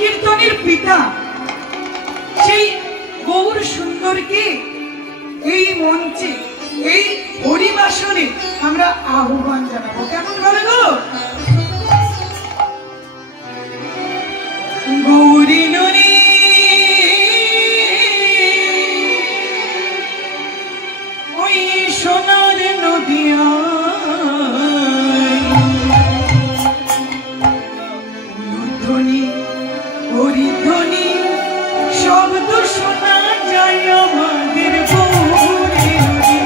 সংকীর্তনের পিতা সেই গৌর সুন্দরকে এই মঞ্চে এই হরিবাসনে আমরা আহ্বান জানাবো। কেমন ভালো গো? গৌরী ননী ওই সোনার নদিয়া ধ্বনি হরিধ্বনি শব্দ শোনা যায় আমাদের গৌরী নদী।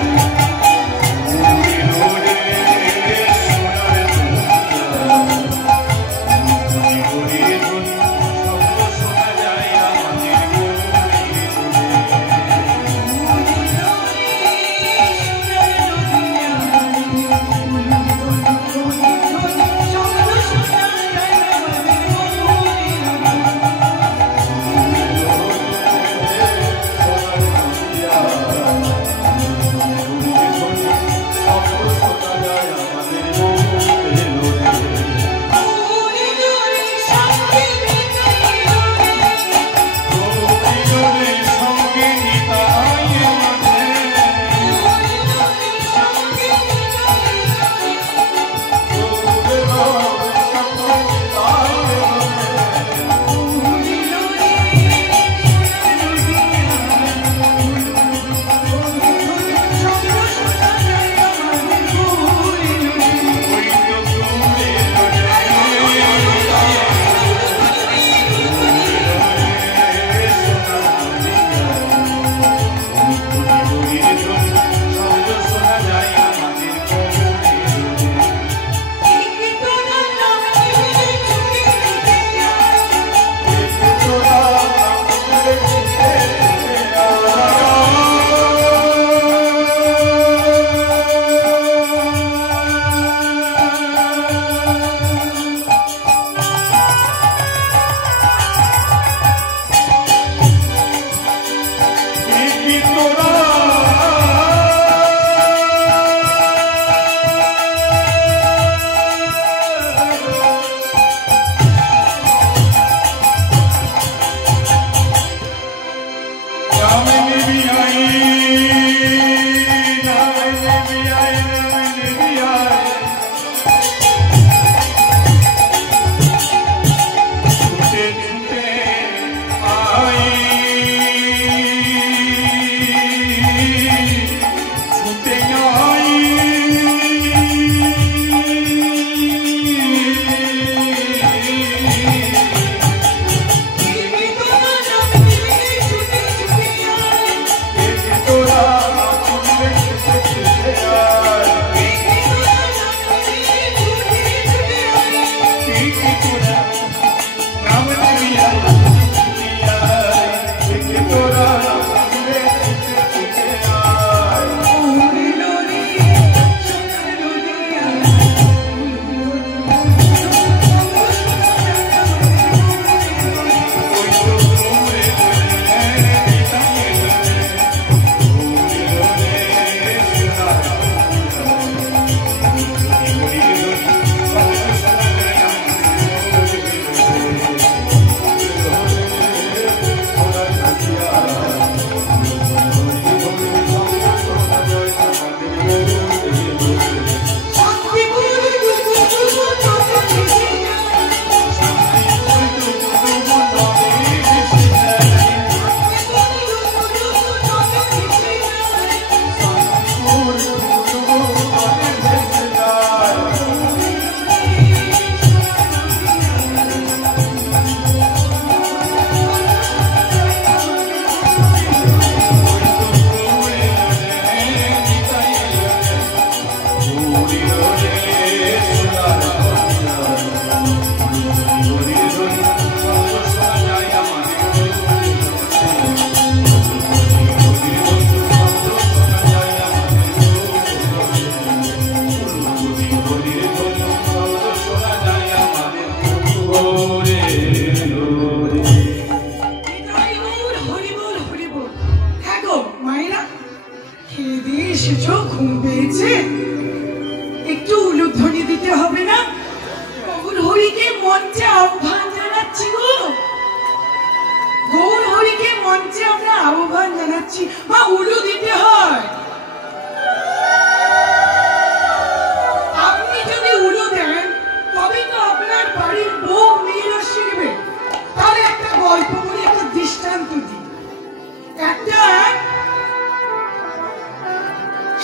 যাচ্ছি, মা উলু দিতে হয়। আপনি যদি উলু দেন তবে তো আপনার বাড়ির বউ মেয়েরা শিখবে। তাহলে একটা গল্প বলি, একটা দৃষ্টান্ত দিই। একটা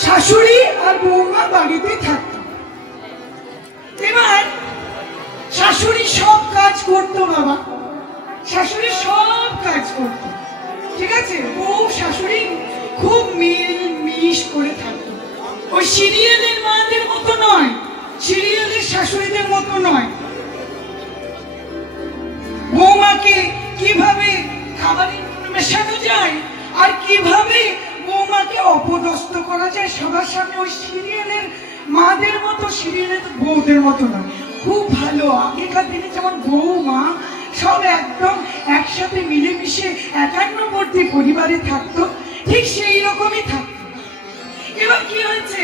শাশুড়ি আর বৌমা বাড়িতে থাকতো। এবার শাশুড়ি সব কাজ করতো, বাবা শাশুড়ি সব কাজ করতো, ঠিক আছে। বউ শাশুড়ি খুব মিল করে থাকতো। ওই সিরিয়ালের মাদের মতো নয়, সিরিয়ালের শাশুড়িদের মতো নয়। বৌমাকে কিভাবে খাবারে মেশানো যায় আর কিভাবে বৌমাকে অপদস্থ করা যায় সবার সামনে, ওই সিরিয়ালের মাদের মতো, সিরিয়ালের বউদের মতো নয়। খুব ভালো। আগেকার দিনে যেমন বউ মা সব একদম একসাথে মিলেমিশে একান্নবর্তী পরিবারে থাকতো, ঠিক সেই রকমই থাকতো। এবার কি হয়েছে,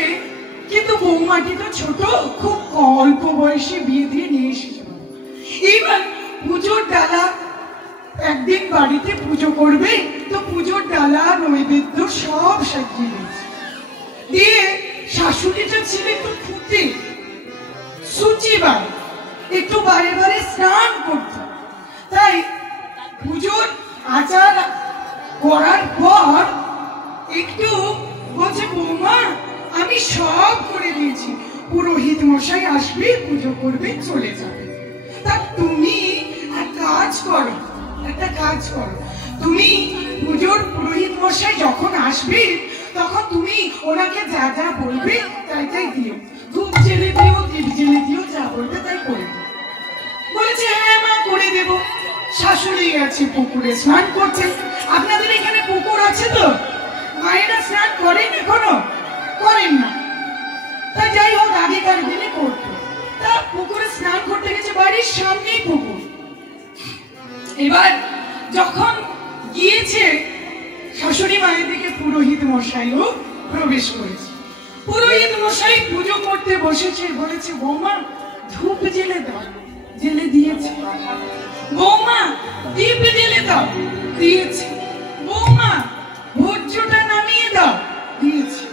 কিন্তু বৌমাটি তো ছোট, খুব অল্প বয়সে বিয়ে দিয়ে নিয়ে এসেছে। এবার পুজোর ডালা, একদিন বাড়িতে পুজো করবে, তো পুজোর ডালা নৈবেদ্য সব সাজিয়ে দিয়েছে। দিয়ে শাশুড়িটা ছিল একটু খুঁতে সুচিবার, একটু বারে বারে স্নান করত। তাই পুজোর আচার করার পর একটু বলছে, বৌমা আমি সব করে দিয়েছি, পুরোহিত মশাই আসবে, পুজো করবে, চলে যাবে। তা তুমি একটা কাজ করো, তুমি পুজোর পুরোহিত মশাই যখন আসবে তখন তুমি ওনাকে যা যা বলবে তাই দিও, ধূপ জেলে দিও, দীপ জেলে দিও, যা বলবে তাই করে দিও। বলেছে হ্যাঁ মা করে দেব। শাশুড়ি আছে পুকুরে স্নান করছে। আপনাদের এখানে পুকুর আছে তো? মায়েরা স্নান করেন এখনো? করেন না। তা যাই হোক, আগেকার দিনে করতো। তা পুকুরে স্নান করতে গেছে, বাড়ির সামনেই পুকুর। এবার যখন গিয়েছে, শাশুড়ি মায়ের দিকে পুরোহিত মশাইও প্রবেশ করেছে। পুরোহিত মশাই পুজো করতে বসেছে, বলেছে বৌমা ধূপ জেলে দাও, জেলে দিয়েছে। বৌমা দীপ জেলে দাও, দিয়েছে। বৌমা ভোজ্যটা নামিয়ে দাও, দিয়েছে।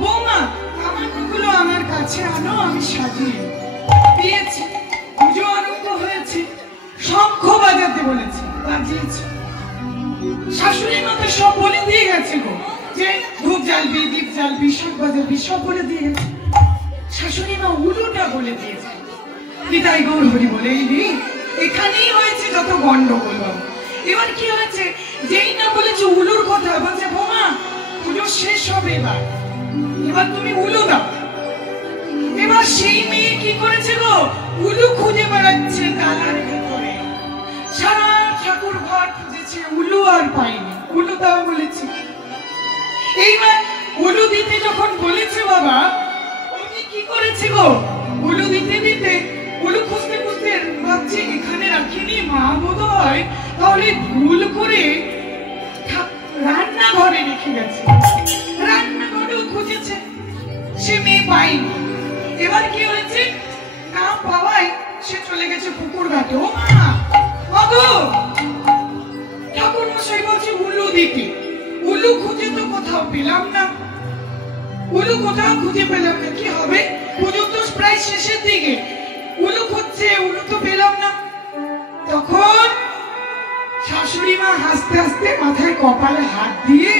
বৌমা আমাগুলো আমার কাছে আনো, আমি সাজিয়ে দিয়েছি। পুজো আরম্ভ হয়েছে, শঙ্খ বাজাতে বলেছে, বাজিয়েছে। শাশুড়ি মাকে সব বলে দিয়ে গেছে গো, যে ধূপ জ্বালবি, দীপ জ্বালবি, শাঁখ বাজাবি, সব বলে দিয়ে গেছে। শাশুড়ি মা উলুটা বলে দিয়েছে। নিতাই গৌর হরি বলে এখানেই হয়েছে যত গন্ডগোল। এবার কি হয়েছে, যেই না বলেছে উলুর কথা, বলছে বৌমা পুজো শেষ হবে, এবার তুমি উলু দাও। এবার সেই মেয়ে কি করেছে গো, উলু খুঁজে বেড়াচ্ছে ডালার ভেতরে। সারা ঠাকুর ঘর খুঁজেছে, উলু আর পাইনি। উলু দাও বলেছে। এইবার উলু দিতে যখন বলেছে বাবা, উনি কি করেছে গো, উলু দিতে দিতে উলু খুঁজতে খুঁজতে ভাবছে এখানে রাখিনি, মা বোধ হয় তাহলে ভুল করে রান্নাঘরে রেখে গেছে। রান্নাঘরেও খুঁজেছে, সে মেয়ে পাইনি। এবার কি হয়েছে, না পাওয়ায় সে চলে গেছে পুকুর ঘাটে। ও মা গো, ঠাকুর মশাই বলছে উলু দিতে। উলু খুঁজে তো কোথাও পেলাম না, উলু কোথাও খুঁজে পেলাম না। কি হবে, পুজো তো প্রায় শেষের দিকে, উলু খুঁজছে, উলু তো পেলাম না। তখন শাশুড়ি মা হাসতে হাসতে মাথায় কপালে হাত দিয়ে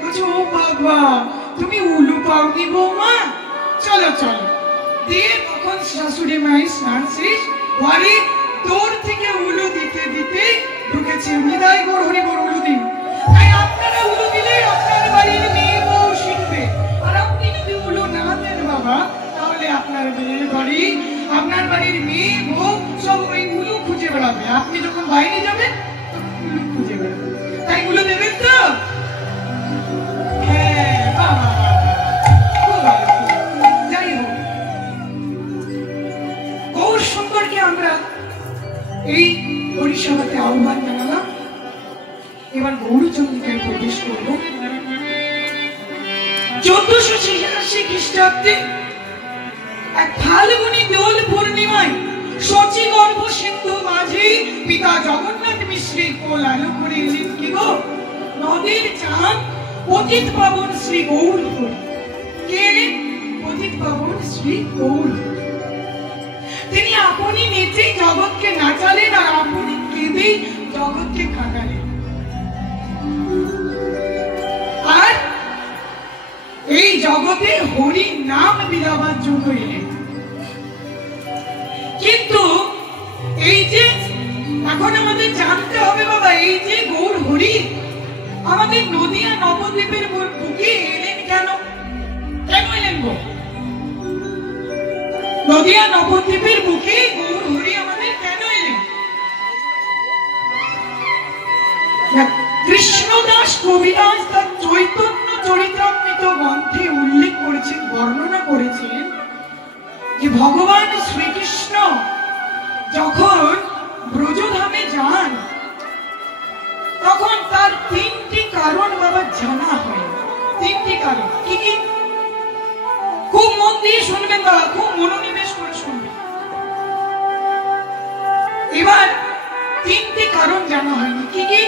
বলছে, ও বাবা তুমি উলু পাওনি বৌমা, চলো চলো। দিয়ে তখন শাশুড়ি মায়ের স্নান শেষ, ঘরে দৌড় থেকে উলু দিতে দিতে ঢুকেছে। নিতাই গৌর হরি বল উলু দিন। তাই আপনারা উলু দিলে আপনার বাড়ির মেয়ে বউ শিখবে। আর আপনি যদি উলু না দেন বাবা, তাহলে আপনার মেয়ের বাড়ি, আপনার বাড়ির মেয়ে বউ সব ওই উলু খুঁজে বেড়াবে। আপনি যখন বাইরে যাবেন উলু খুঁজে বেড়াবে। তাই উলু দেবেন তো? হ্যাঁ বাবা, যাই হোক, গৌর সুন্দরকে আমরা এই পরিষেবাতে আহ্বান জানালাম। এবার গৌরচন্দ্রিকায় প্রবেশ করব। 1486 খ্রিস্টাব্দে এক ফাল্গুনী দোল পূর্ণিমায় শচী গর্ভ সিন্ধু মাঝে পিতা জগন্নাথ মিশ্রের কোল আলো করে এলেন কি গো, নদীর চাঁদ পতিত পাবন শ্রী গৌর হরি। কে এলেন? পতিত পাবন শ্রী গৌর হরি। তিনি আপনি নেচেই জগৎকে নাচালেন আর আপনি কেঁদেই জগৎকে কাটালেন। আর এই জগতে হরি নাম বিলাবার জন্য এলেন। কিন্তু এই যে এখন আমাদের জানতে হবে বাবা, এই যে গৌর হরি আমাদের নদিয়া নবদ্বীপের বুকে এলেন কেন? কেন এলেন গো? নদিয়া নবদ্বীপের বুকে গৌর হরি আমাদের কেন এলেন? কৃষ্ণদাস কবিরাজ তার চৈতন্য চরিতামৃত গ্রন্থে উল্লেখ করেছেন, বর্ণনা করেছেন যে ভগবান শ্রীকৃষ্ণ যখন ব্রজধামে যান তখন তার তিনটি কারণ বাবা জানা হয়। তিনটি কারণ কি কি? খুব মন দিয়ে শুনবেন বাবা, খুব মনোনিবেশ করে শুনবেন। এবার তিনটি কারণ জানা হয়নি। কি কি?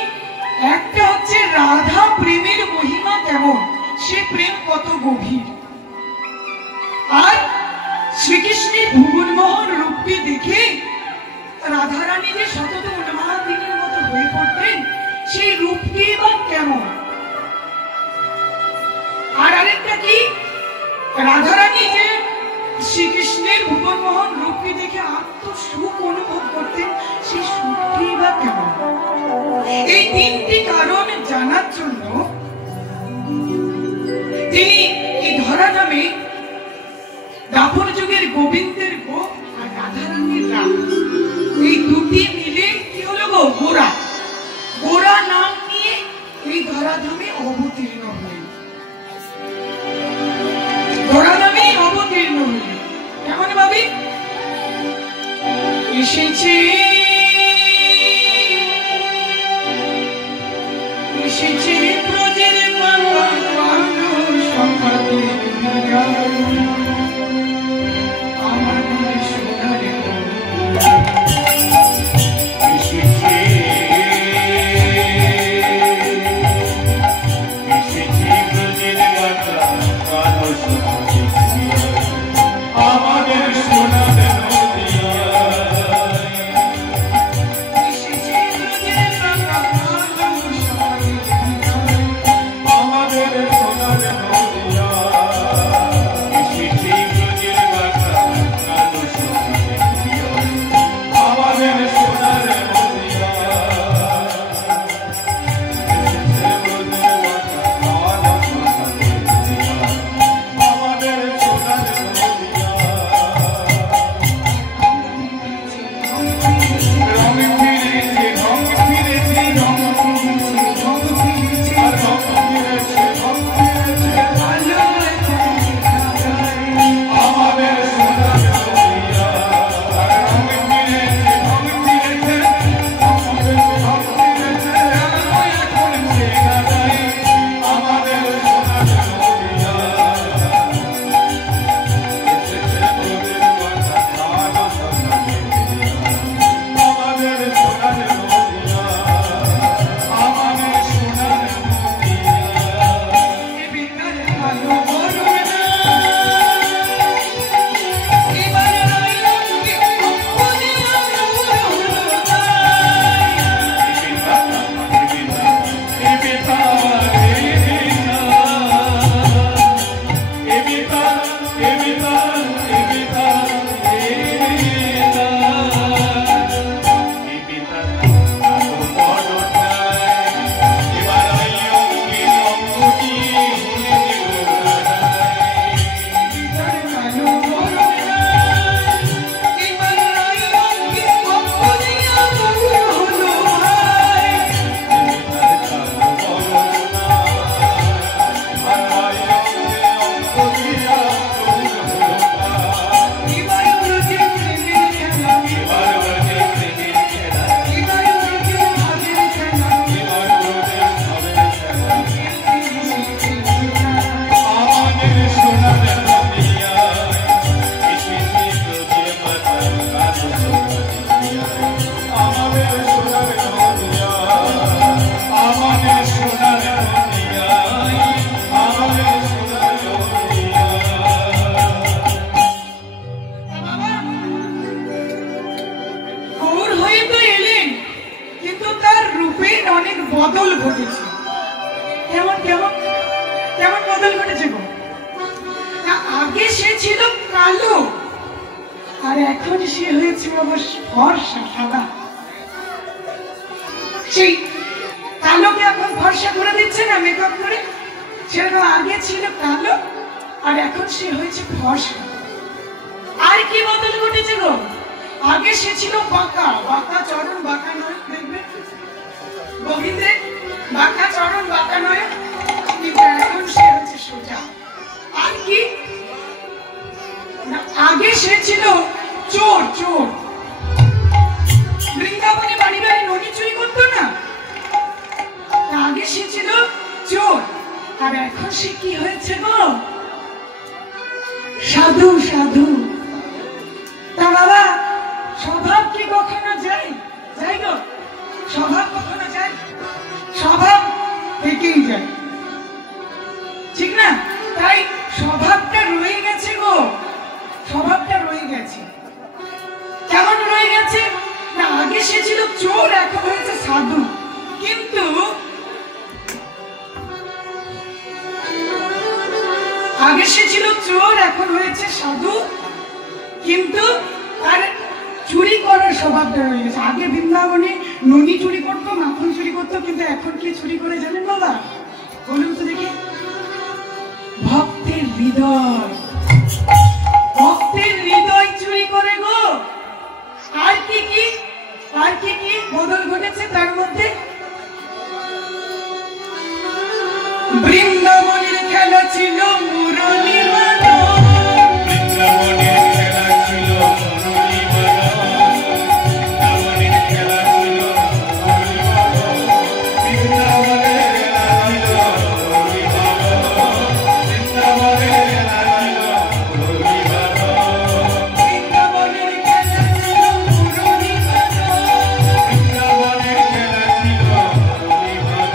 একটা হচ্ছে রাধা প্রেমের মহিমা কেমন, সে প্রেম কত গভীর। আর শ্রীকৃষ্ণের ভুবনমোহন রূপটি দেখে রাধারানী যে সতত উন্মাদিনীর মতো হয়ে পড়তেন, সেই রূপটি এবার কেমন। আর আরেকটা কি? রাধারানী যে শ্রীকৃষ্ণের ভুবনমোহন রূপটি দেখে আত্মসুখ অনুভব করতেন, সেই সুখটি এবার কেমন। এই তিনটি কারণ জানার জন্য তিনি এই ধরাধামে দাপর যুগের গোবিন্দের গো আর রাধারানীর রাম, এই দুটি মিলে কি হলো গো? গোরা। গোরা নাম নিয়ে এই ধরাধামে অবতীর্ণ হলেন। ধরাধামে অবতীর্ণ হলেন কেমন ভাবে? এসেছে অনেক বদল ঘটেছে। কেমন কেমন কেমন বদল ঘটেছে গো? আগে সে ছিল কালো, আর এখন সে হয়েছে আবার ফর্সা সাদা। সেই কালোকে এখন ফর্সা করে দিচ্ছে না মেকআপ করে, সেরকম আগে ছিল কালো আর এখন সে হয়েছে ফর্সা। আর কি বদল ঘটেছে গো? আগে সে ছিল বাঁকা, বাঁকা চরণ বাঁকা নয়, দেখবে গোবিন্দে বাঁকা চরণ বাঁকা নয়, কিন্তু এখন সে হচ্ছে সোজা। আর কি? আগে সে ছিল চোর, চোর, বৃন্দাবনে বাড়ি বাড়ি নদী চুরি করতো না, আগে সে ছিল চোর, আর এখন সে কি হয়েছে গো? সাধু, সাধু। তা বাবা, স্বভাব কি কখনো যায়? যাই গো, স্বভাব কখনো যায়? স্বভাব থেকেই যায়, ঠিক না? তাই স্বভাবটা রয়ে গেছে গো, স্বভাবটা রয়ে গেছে। কেমন রয়ে গেছে না? আগে সে ছিল চোর, এখন হয়েছে সাধু। কিন্তু আগে সে ছিল চোর, এখন হয়েছে সাধু, কিন্তু তার চুরি করার স্বভাবটা রয়ে গেছে। আগে বৃন্দাবনে নদী চুরি করতো, মাখন চুরি করতো, কিন্তু এখন কি চুরি করে জানেন বাবা? বলুন তো দেখি। ভক্তের হৃদয়, ভক্তের হৃদয় চুরি করে গো। আর কি কি, আর কি কি বদল ঘটেছে তার মধ্যে? বৃন্দাবনের খেলা ছিল মুরলী মাদন, বৃন্দাবনের খেলা ছিল মুরলী মাদন, বৃন্দাবনের খেলা ছিল মুরলী মাদন, বৃন্দাবনের খেলা ছিল মুরলী মাদন, বৃন্দাবনের খেলা ছিল মুরলী মাদন, বৃন্দাবনের খেলা ছিল মুরলী মাদন, বৃন্দাবনের খেলা ছিল মুরলী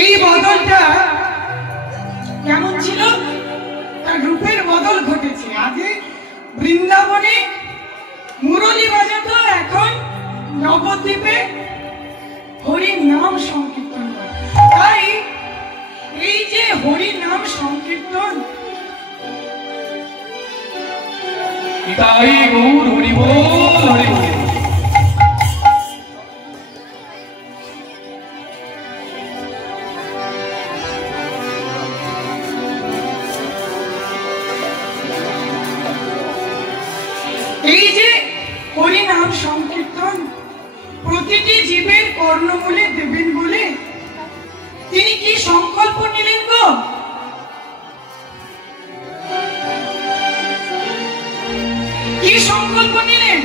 এই বদলটা কেমন ছিল? তার রূপের বদল ঘটেছে। আগে বৃন্দাবনে মুরলী বাজাতো, এখন নবদ্বীপে হরির নাম সংকীর্তন করে। তাই এই যে হরির নাম সংকীর্তন, তাই গৌর হরি বল, হরি বল। এই যে হরিনাম সংকীর্তন প্রতিটি জীবের কর্ণমূলে দেবেন বলে তিনি কি সংকল্প নিলেন গো? কি সংকল্প নিলেন?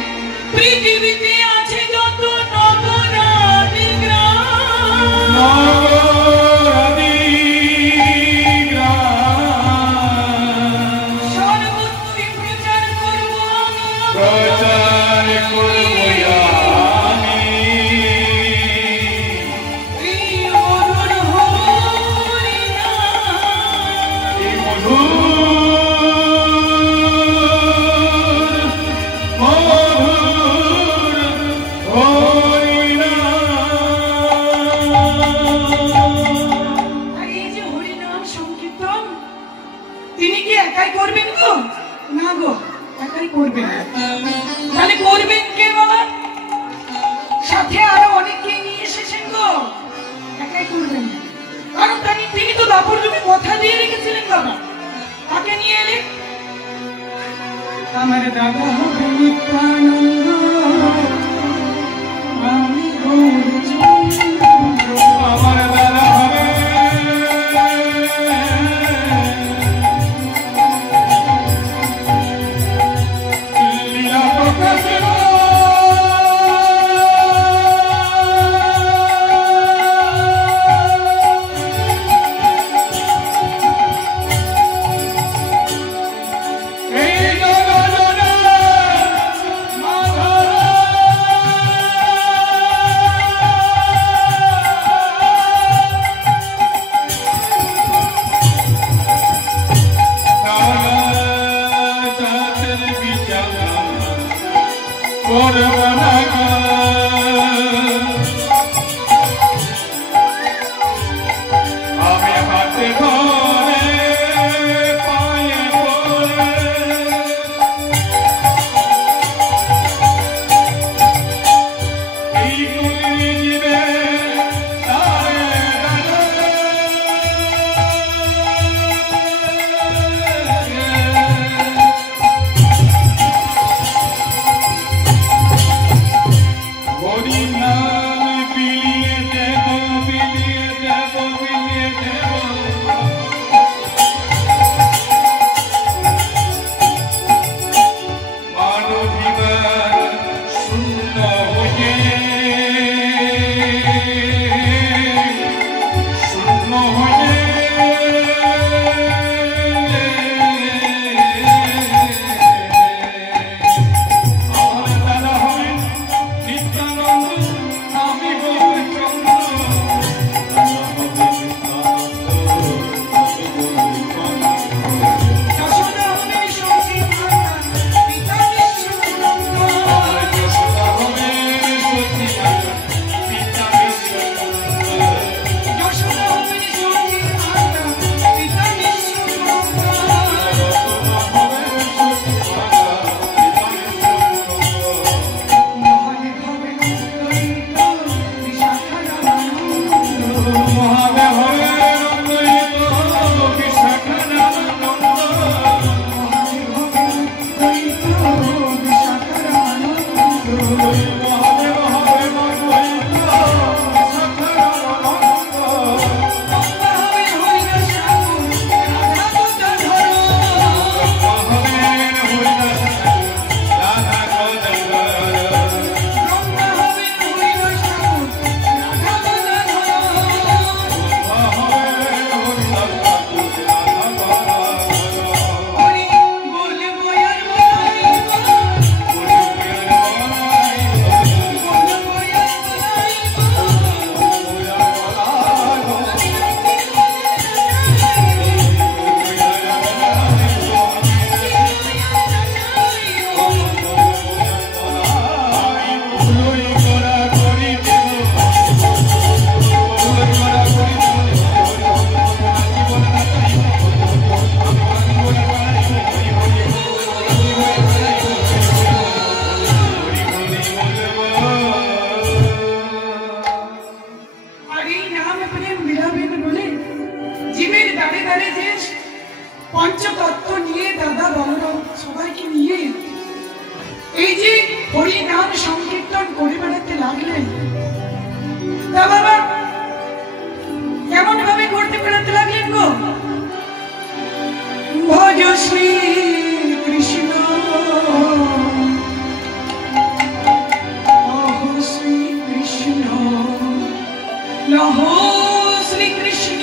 পৃথিবীতে আছে যত নগরাদি গ্রাম, সর্বত্রই প্রচার করব আমি, প্রচার করব আমি। গো? না গো, একাই করবেন। তাহলে করবেন কে বাবা? সাথে আরো অনেককে নিয়ে এসেছেন গো, একাই করবেন। কারণ তিনি তো দাপর যুগে কথা দিয়ে রেখেছিলেন বাবা, তাকে নিয়ে এলেন। আমার দাদা হবে নিত্যানন্দ, আমি গৌরচন্দ্র। আমার দাদা হবে লীলা প্রকাশের পঞ্চতত্ত্ব নিয়ে দাদা বলরাম সবাইকে নিয়ে এই যে হরি নাম সংকীর্তন করে বেড়াতে লাগলেন। তা বাবা কেমন ভাবে করতে বেড়াতে লাগলেন গো? ভজ শ্রী কৃষ্ণ শ্রী কৃষ্ণ লহ শ্রী কৃষ্ণ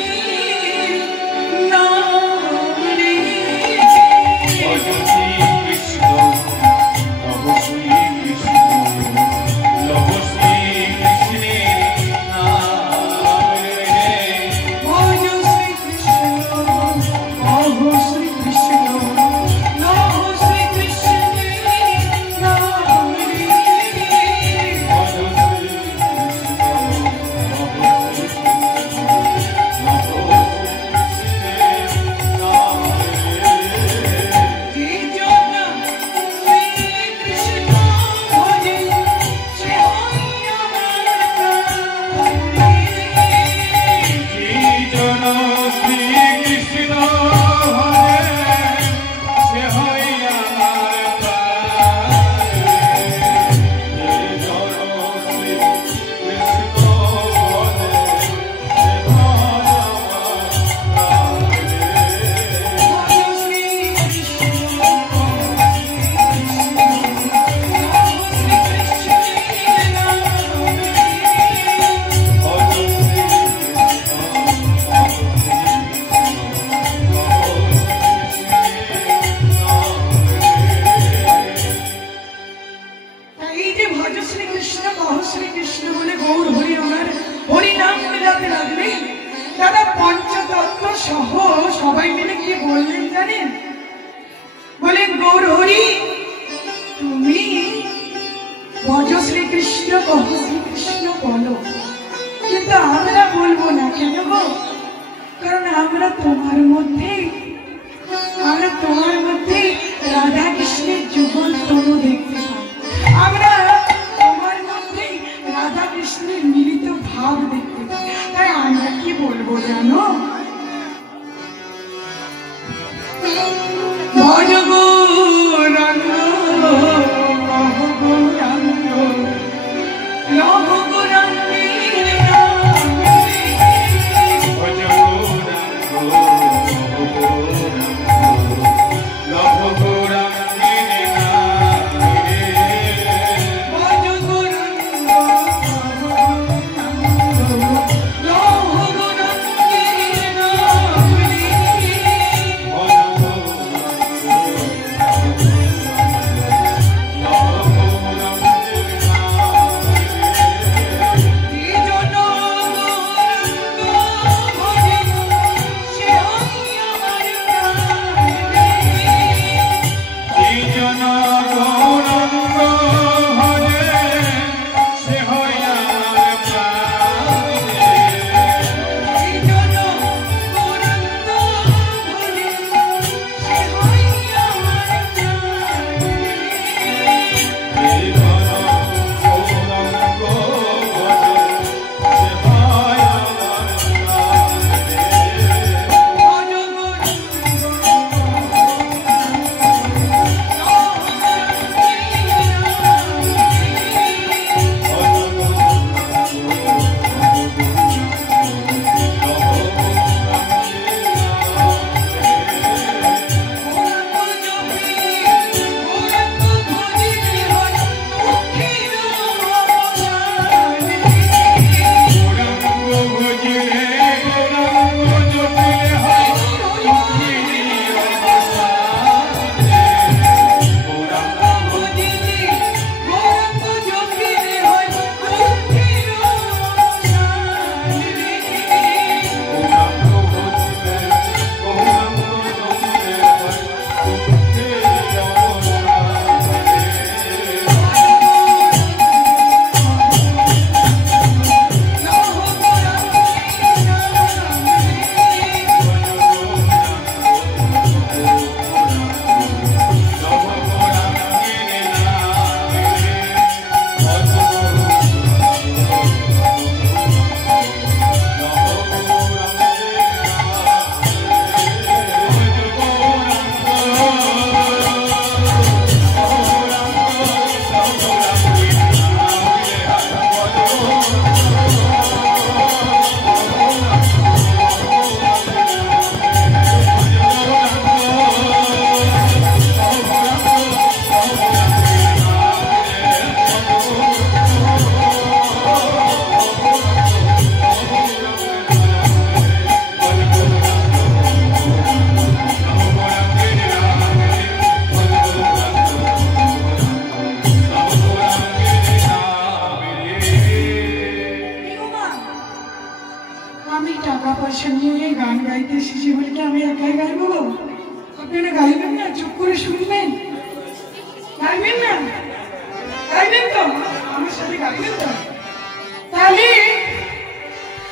কি বললেন জানেন? বলেন গৌর হরি তুমি ভজ শ্রীকৃষ্ণ কহ শ্রীকৃষ্ণ বলো, কিন্তু আমরা বলবো না। কেন গো? কারণ আমরা তোমার মধ্যে রাধা কৃষ্ণের যুগল তনু দেখতে পাই। আমরা তোমার মধ্যে রাধা কৃষ্ণের মিলিত ভাব দেখতে পাই। তাই আমরা কি বলবো জানো? ভজ গৌরাঙ্গ কহ গৌরাঙ্গ লভ গৌরাঙ্গে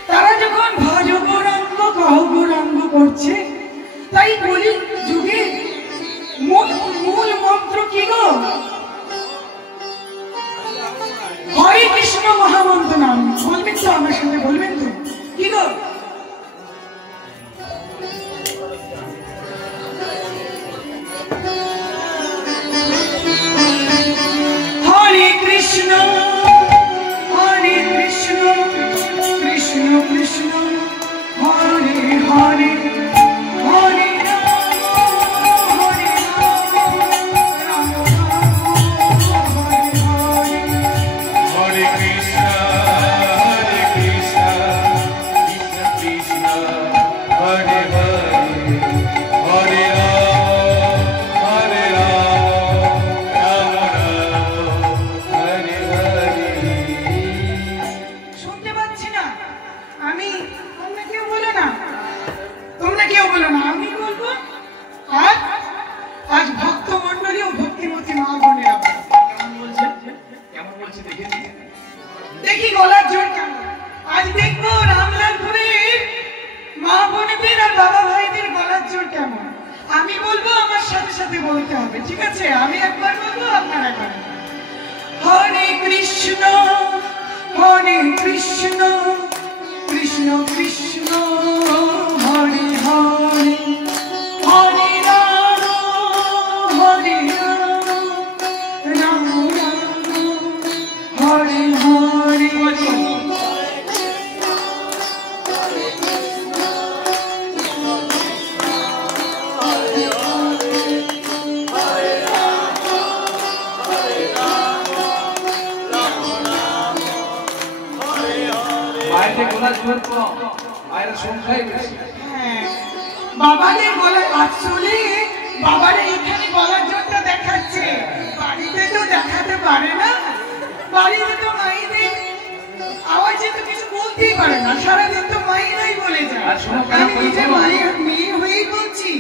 তারা যখন ভজ গৌরাঙ্গ কহ গৌরাঙ্গ করছে, তাই বলি যুগে মূল মন্ত্র কি গো? হরে কৃষ্ণ মহামন্ত্র নাম। বলবেন তো আমার সাথে? বলবেন তো কি গো? হরে কৃষ্ণ মায়ের গলার জোর কম, মায়ের সংখ্যাই বেশি। হ্যাঁ, বাবাদের গলায় আসলে বাবারা এখানে গলার জোরটা দেখাচ্ছে, বাড়িতে তো দেখাতে পারে না। বাড়িতে তো মায়েদের আওয়াজে তো কিছু বলতেই পারে না, সারাদিন তো মায়েরাই বলে যায়। আমি নিজে মায়ের মেয়ে হয়েই বলছি,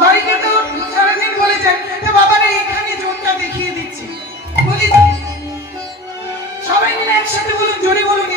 বাড়িতে তো সারাদিন বলে যায়, তো বাবারা এখানে জোরটা দেখিয়ে দিচ্ছে। বলি সবাই মিলে একসাথে বলুন, জোরে বলুন।